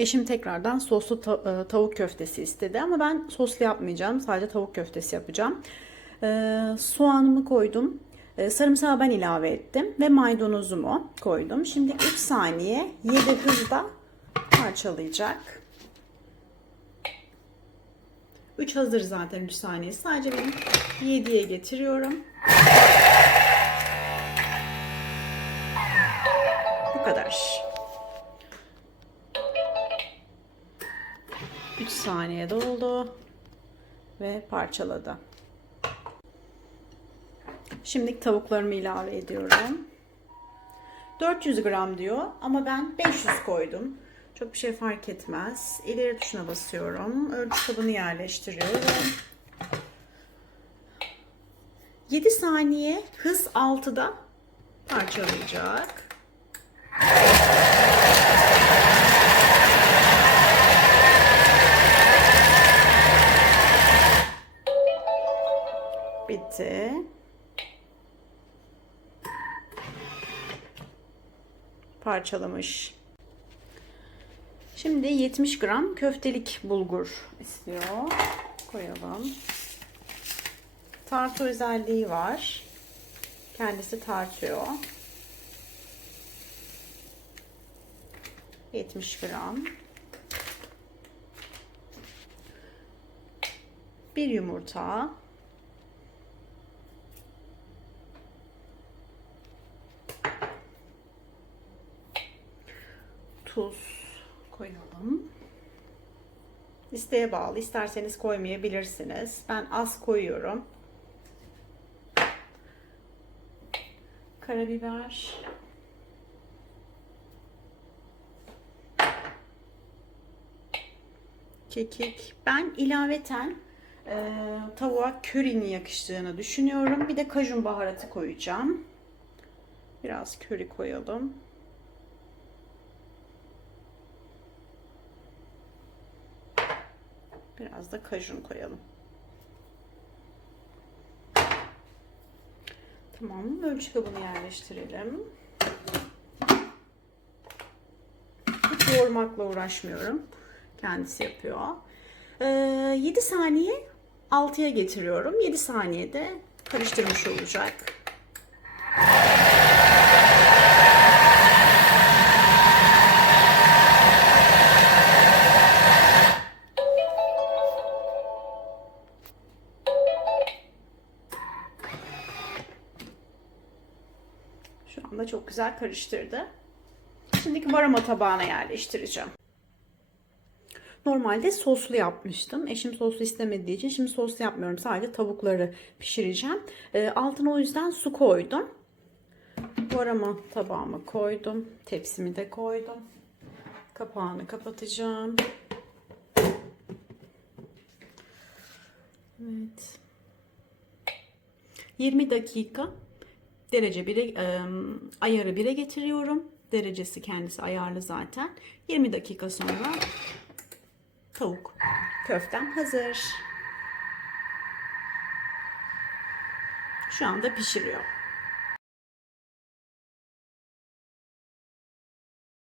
Eşim tekrardan soslu e, tavuk köftesi istedi ama ben soslu yapmayacağım. Sadece tavuk köftesi yapacağım. Ee, soğanımı koydum. Ee, sarımsağı ben ilave ettim ve maydanozumu koydum. Şimdi 3 saniye 7 hızda parçalayacak. 3 hazır zaten 3 saniye. Sadece ben 7'ye getiriyorum. 3 saniye doldu ve parçaladı. Şimdi tavuklarımı ilave ediyorum. 400 gram diyor ama ben 500 koydum. Çok bir şey fark etmez. İleri tuşuna basıyorum. Ölçü kabını yerleştiriyorum. 7 saniye hız 6'da parçalayacak. Bitti. Parçalamış. Şimdi 70 gram köftelik bulgur istiyor. Koyalım. Tartı özelliği var. Kendisi tartıyor. 70 gram. Bir yumurta. Tuz koyalım. İsteğe bağlı. İsterseniz koymayabilirsiniz. Ben az koyuyorum. Karabiber. Kekik. Ben ilaveten e, tavuğa körinin yakıştığını düşünüyorum. Bir de kajun baharatı koyacağım. Biraz köri koyalım. Biraz da kajun koyalım. Tamam, ölçü kabını yerleştirelim. Hiç yoğurmakla uğraşmıyorum. Kendisi yapıyor. Ee, 7 saniye 6'ya getiriyorum. 7 saniyede karıştırmış olacak. Şu anda çok güzel karıştırdı. Şimdiki varama tabağına yerleştireceğim. Normalde soslu yapmıştım. Eşim soslu istemediği için şimdi soslu yapmıyorum. Sadece tavukları pişireceğim. E, altına o yüzden su koydum. Varama tabağıma koydum. Tepsimi de koydum. Kapağını kapatacağım. Evet. 20 dakika derece 1'e e, ayarı 1'e getiriyorum. Derecesi kendisi ayarlı zaten. 20 dakika sonra tavuk köftem hazır. Şu anda pişiriyor.